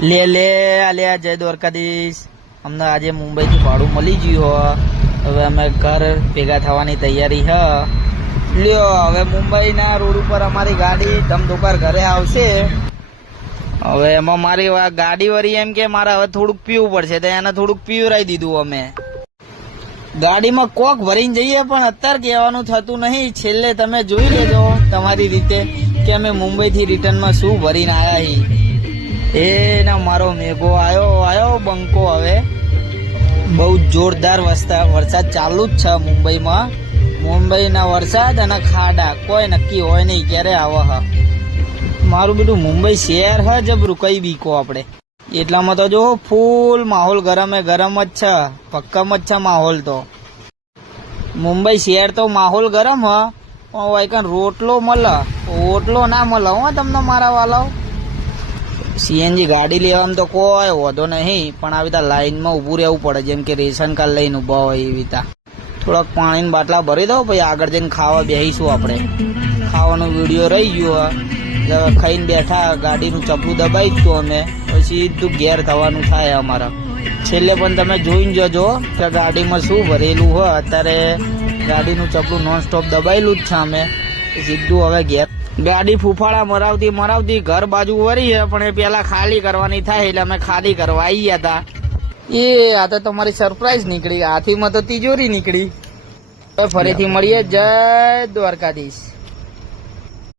લે લે આલ્યા જય દ્વારકાધીશ. અમને આજે મુંબઈથી ભાડું મળી ગયું હવે અમે ઘર ભેગા થવાની તૈયારી હ. લ્યો હવે મુંબઈના રોડ ઉપર અમારી ગાડી ધમધોકાર ઘરે આવશે. હવે એમાં મારી ગાડી વળી એમ કે મારે હવે થોડુંક પીવું પડશે તો એને થોડુંક પીવરાઈ દીધું અમે. ગાડીમાં કોક ભરીને જઈએ પણ અત્યારે કહેવાનું થતું નહીં. છેલ્લે તમે જોઈ લેજો તમારી રીતે કે અમે મુંબઈથી રિટર્નમાં શું ભરીને આવ્યા છીએ. એ ના મારો મેઘો આયો બંકો. હવે બહુ જોરદાર વરસાદ ચાલુ જ છે મુંબઈમાં. મુંબઈના વરસાદ અને ખાડા કોઈ નક્કી હોય નહીં ક્યારે આવે હ. મારું બેટું મુંબઈ શહેર હ જબરું કઈ બીકો આપણે. એટલામાં તો જો ફૂલ માહોલ ગરમે ગરમ જ છે, પક્કમ જ છે માહોલ. તો મુંબઈ શહેર તો માહોલ ગરમ હ પણ રોટલો મળે, ઓટલો ના મળે હો તમને મારા વાલાઓ. સીએનજી ગાડી લેવામાં તો કોઈ વાંધો નહીં પણ આવી રીતે લાઈનમાં ઊભું રહેવું પડે. જેમ કે રેશન કાર્ડ લઈને ઊભા હોય એવી રીતે. થોડાક પાણીના બાટલા ભરી દો પછી આગળ જઈને ખાવા બેસીશું આપણે. ખાવાનો વિડીયો રહી ગયો ખાઈને બેઠા, ગાડીનું ચપલું દબાઈ જ તો અમે પછી સીધું ઘેર થવાનું થાય અમારા. છેલ્લે પણ તમે જોઈને જજો કે ગાડીમાં શું ભરેલું હોય. અત્યારે ગાડીનું ચપલું નોન સ્ટોપ દબાયેલું જ છે અમે. સીધું હવે ઘેર. ગાડી ફૂફાડા મરાવતી ઘર બાજુ વળી છે પણ એ પેલા ખાલી કરવાની થાય એટલે અમે ખાલી કરવા આવી ગયા હતા. એ આ તો તમારી સરપ્રાઈઝ નીકળી. હાથીમાં તો તિજોરી નીકળી. ફરીથી મળીએ. જય દ્વારકાધીશ.